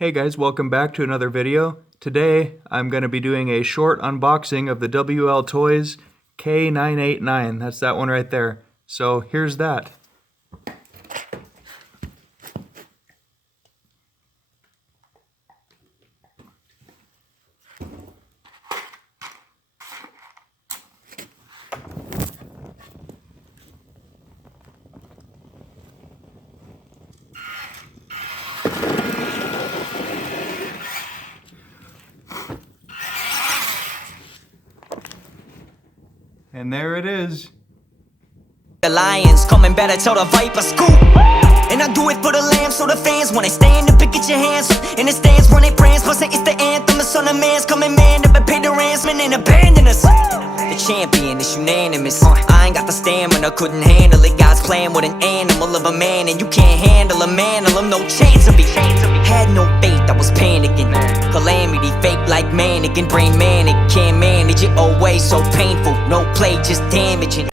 Hey guys, welcome back to another video. Today I'm going to be doing a short unboxing of the wltoys K989. That's that one right there. So here's that. And there it is. The lions coming better tell the viper scoop. And I do it for the lambs, so the fans when they stand and pick at your hands. In the stands when they brands, plus it's the anthem. The son of man's coming man to pay the ransom and abandon us. The champion is unanimous. I ain't got the stamina, couldn't handle it. God's playing with an animal of a man, and you can't handle a man. No chance of me. Had no faith, I was panicking. Calamity, fake like mannequin, brain manic. Can't manage it always, so painful. No play, just damaging.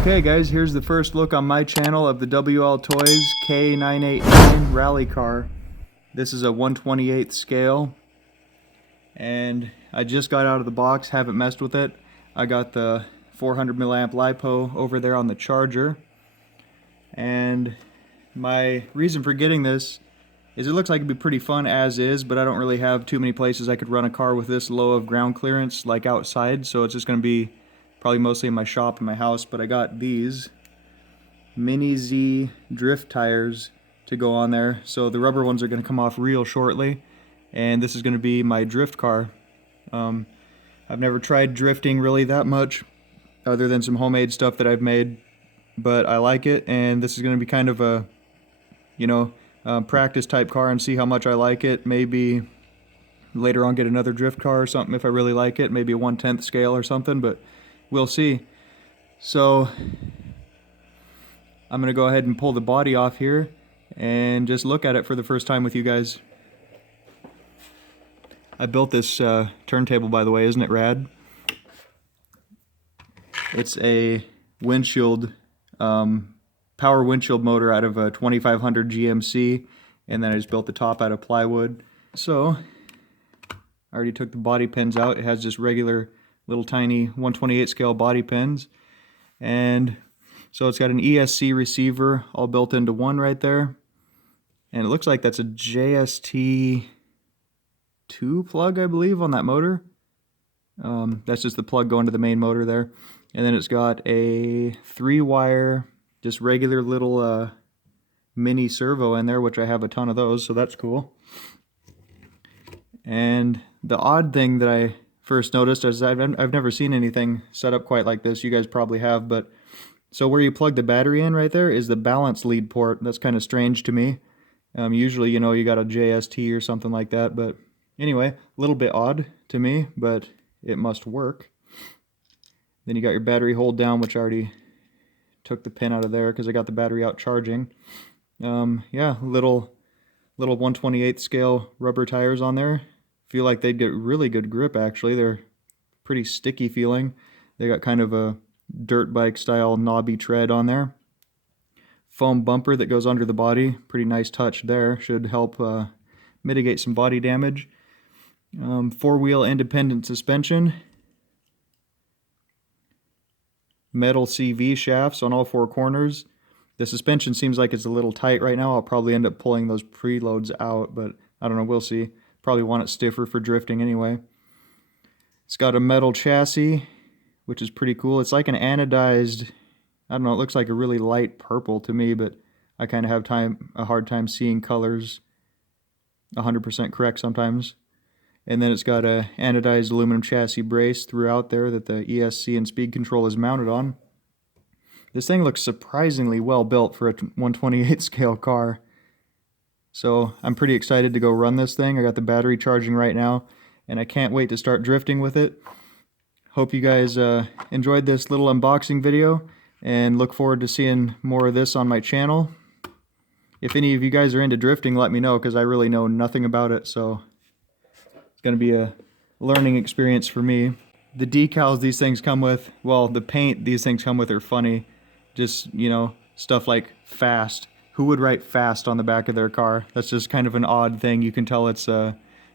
Okay guys, here's the first look on my channel of the wltoys K989 rally car. This is a 1/28 scale. And I just got out of the box, haven't messed with it. I got the 400 milliamp LiPo over there on the charger. And my reason for getting this is it looks like it'd be pretty fun as is, but I don't really have too many places I could run a car with this low of ground clearance like outside, so it's just going to be probably mostly in my shop in my house. But I got these Mini Z drift tires to go on there, so the rubber ones are going to come off real shortly, and this is going to be my drift car. I've never tried drifting really that much other than some homemade stuff that I've made, but I like it, and this is going to be kind of a, practice type car and see how much I like it. Maybe later on get another drift car or something if I really like it, maybe a 1/10 scale or something, but we'll see. So I'm going to go ahead and pull the body off here and just look at it for the first time with you guys. I built this turntable, by the way, isn't it rad? It's a windshield, power windshield motor out of a 2500 GMC, and then I just built the top out of plywood. So I already took the body pins out. It has just regular little tiny 1/28 scale body pins, and so it's got an ESC receiver all built into one right there, and it looks like that's a JST 2 plug, I believe, on that motor. That's just the plug going to the main motor there. And then it's got a 3-wire, just regular little mini servo in there, which I have a ton of those, so that's cool. And the odd thing that I first noticed is I've never seen anything set up quite like this. You guys probably have, but so where you plug the battery in right there is the balance lead port. That's kind of strange to me. Usually, you got a JST or something like that, but anyway, a little bit odd to me, but it must work. Then you got your battery hold down, which I already took the pin out of there because I got the battery out charging. Yeah, little 1/28 scale rubber tires on there. Feel like they'd get really good grip actually. They're pretty sticky feeling. They got kind of a dirt bike style knobby tread on there. Foam bumper that goes under the body. Pretty nice touch there. Should help mitigate some body damage. 4-wheel independent suspension. Metal CV shafts on all 4 corners. The suspension seems like it's a little tight right now. I'll probably end up pulling those preloads out, but I don't know, we'll see. Probably want it stiffer for drifting anyway. It's got a metal chassis, which is pretty cool. It's like an anodized, I don't know, it looks like a really light purple to me, but I kind of have a hard time seeing colors 100% correct sometimes. And then it's got a anodized aluminum chassis brace throughout there that the ESC and speed control is mounted on. This thing looks surprisingly well built for a 1/28 scale car. So I'm pretty excited to go run this thing. I got the battery charging right now, and I can't wait to start drifting with it. Hope you guys enjoyed this little unboxing video, and look forward to seeing more of this on my channel. If any of you guys are into drifting, let me know, because I really know nothing about it, so it's going to be a learning experience for me. The decals these things come with, well, the paint these things come with are funny. Just, stuff like fast. who would write fast on the back of their car? That's just kind of an odd thing. You can tell it's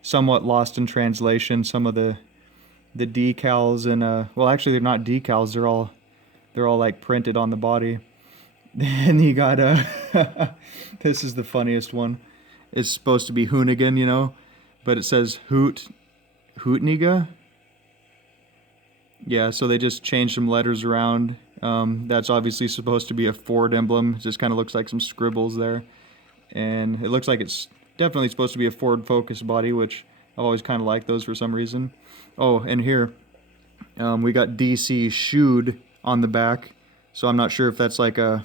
somewhat lost in translation. Some of the decals and well, actually they're not decals. They're all like printed on the body. And you got this is the funniest one. It's supposed to be Hoonigan, you know, but it says Hootniga. Yeah, so they just changed some letters around. That's obviously supposed to be a Ford emblem. It just kind of looks like some scribbles there. And it looks like it's definitely supposed to be a Ford Focus body, which I've always kind of liked those for some reason. Oh, and here, we got DC Shoed on the back. So I'm not sure if that's like a,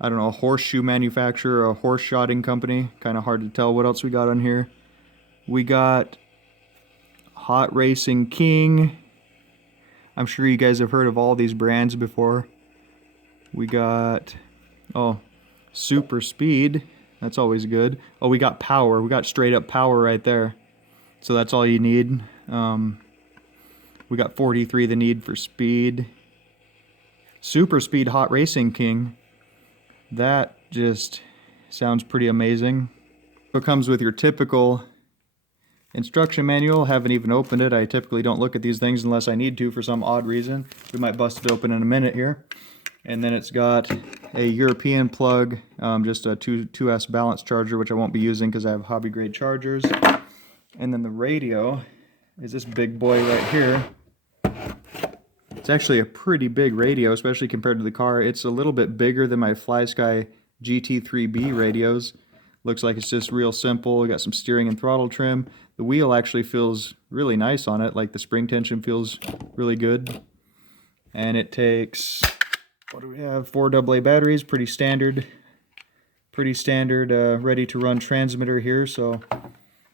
I don't know, a horseshoe manufacturer or a horse shodding company. Kind of hard to tell. What else we got on here? We got Hot Racing King. I'm sure you guys have heard of all these brands before. We got, oh, Super Speed. That's always good. Oh, we got power. We got straight up power right there. So that's all you need. We got 43, the need for speed. Super Speed Hot Racing King. That just sounds pretty amazing. It comes with your typical instruction manual. Haven't even opened it. I typically don't look at these things unless I need to for some odd reason. We might bust it open in a minute here. And then it's got a European plug, just a 2S balance charger, which I won't be using because I have hobby grade chargers. And then the radio is this big boy right here. It's actually a pretty big radio, especially compared to the car. It's a little bit bigger than my FlySky GT3B radios. Looks like it's just real simple. We got some steering and throttle trim. The wheel actually feels really nice on it. Like the spring tension feels really good. And it takes, what do we have? 4 AA batteries, pretty standard. Pretty standard, ready to run transmitter here. So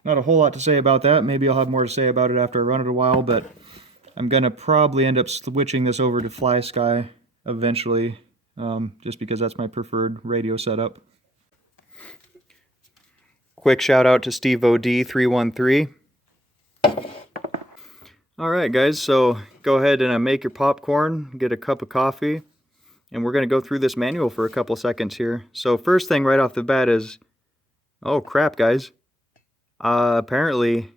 not a whole lot to say about that. Maybe I'll have more to say about it after I run it a while, but I'm gonna probably end up switching this over to FlySky eventually, just because that's my preferred radio setup. Quick shout out to SteveOD313. Alright guys, so go ahead and make your popcorn, get a cup of coffee, and we're going to go through this manual for a couple seconds here. So first thing right off the bat is, oh crap guys, apparently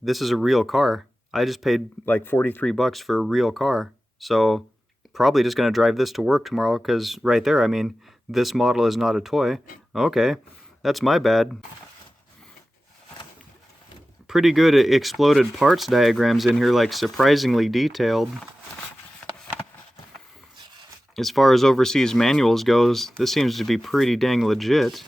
this is a real car. I just paid like 43 bucks for a real car, so probably just going to drive this to work tomorrow, because right there, I mean, this model is not a toy. Okay, that's my bad. Pretty good exploded parts diagrams in here, like surprisingly detailed. As far as overseas manuals goes, this seems to be pretty dang legit.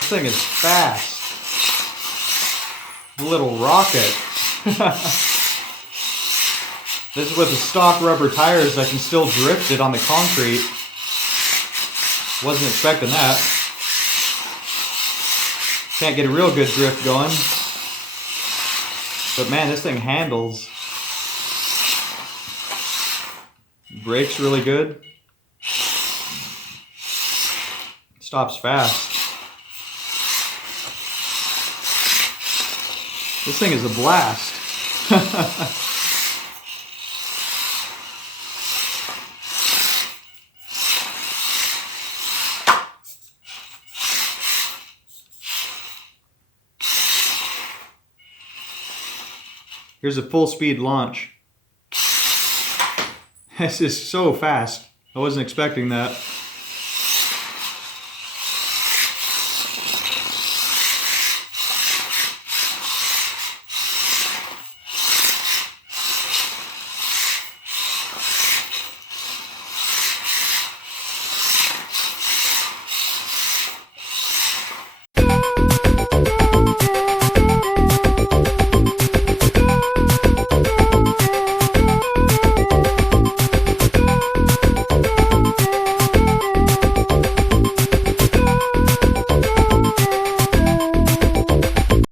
This thing is fast. Little rocket. This is with the stock rubber tires that can still drift it on the concrete. Wasn't expecting that. Can't get a real good drift going. But man, this thing handles. Brakes really good. Stops fast. This thing is a blast. Here's a full speed launch. This is so fast. I wasn't expecting that.